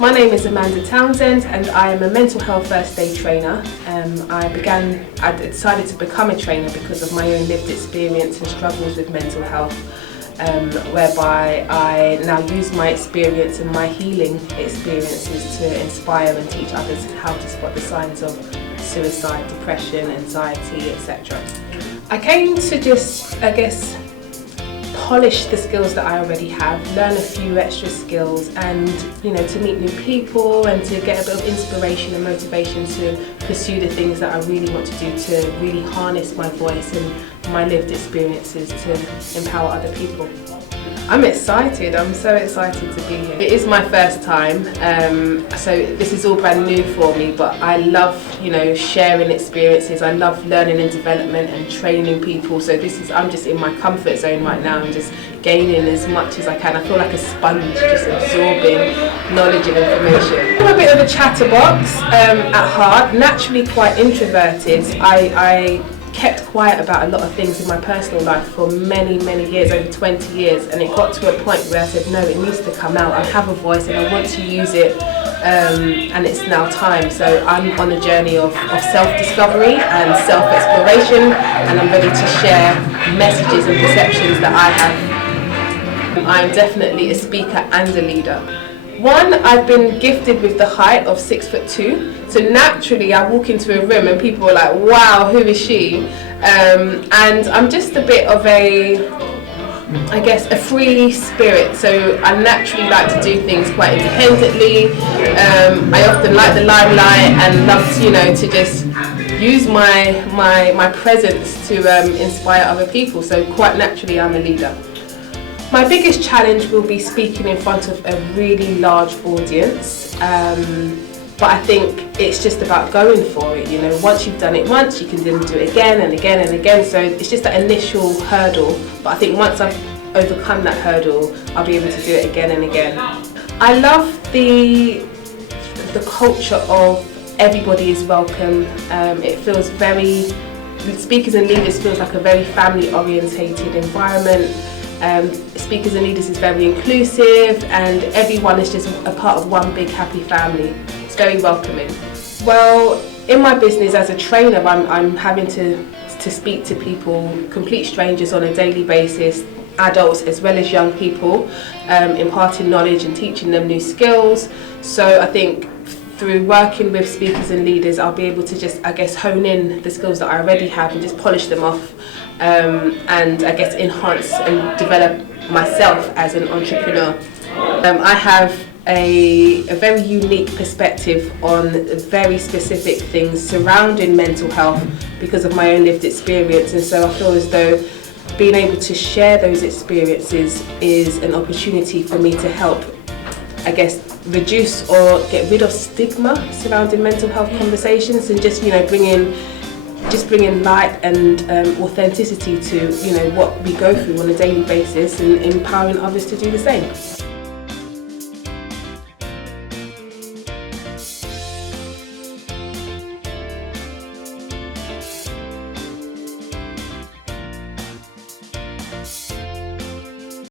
My name is Amanda Townsend and I am a mental health first aid trainer. I decided to become a trainer because of my own lived experience and struggles with mental health, whereby I now use my experience and my healing experiences to inspire and teach others how to spot the signs of suicide, depression, anxiety, etc. I came to just, polish the skills that I already have, learn a few extra skills, and to meet new people and to get a bit of inspiration and motivation to pursue the things that I really want to do, to really harness my voice and my lived experiences to empower other people. I'm excited, I'm so excited to be here. It is my first time, so this is all brand new for me, but I love sharing experiences. I love learning and development and training people, so I'm just in my comfort zone right now and just gaining as much as I can. I feel like a sponge, just absorbing knowledge and information. I'm a bit of a chatterbox at heart, naturally quite introverted. I kept quiet about a lot of things in my personal life for many years, over 20 years, and it got to a point where I said, no, it needs to come out. I have a voice and I want to use it, and it's now time. So I'm on a journey of self-discovery and self-exploration, and I'm ready to share messages and perceptions that I have. I'm definitely a speaker and a leader. One, I've been gifted with the height of 6'2", so naturally I walk into a room and people are like, wow, who is she? And I'm just a bit of a free spirit, so I naturally like to do things quite independently. I often like the limelight and love to just use my presence to inspire other people, so quite naturally I'm a leader. My biggest challenge will be speaking in front of a really large audience, but I think it's just about going for it. Once you've done it once, you can then do it again and again and again, so it's just that initial hurdle, but I think once I've overcome that hurdle, I'll be able to do it again and again. I love the culture of everybody is welcome. It feels speakers and leaders feels like a very family orientated environment. Speakers and leaders is very inclusive, and everyone is just a part of one big happy family. It's very welcoming. Well, in my business as a trainer, I'm having to speak to people, complete strangers on a daily basis, adults as well as young people, imparting knowledge and teaching them new skills. So I think through working with speakers and leaders, I'll be able to just, hone in the skills that I already have and just polish them off, and enhance and develop myself as an entrepreneur. I have a very unique perspective on very specific things surrounding mental health because of my own lived experience, and so I feel as though being able to share those experiences is an opportunity for me to help, reduce or get rid of stigma surrounding mental health conversations, and just bringing light and authenticity to what we go through on a daily basis, and empowering others to do the same.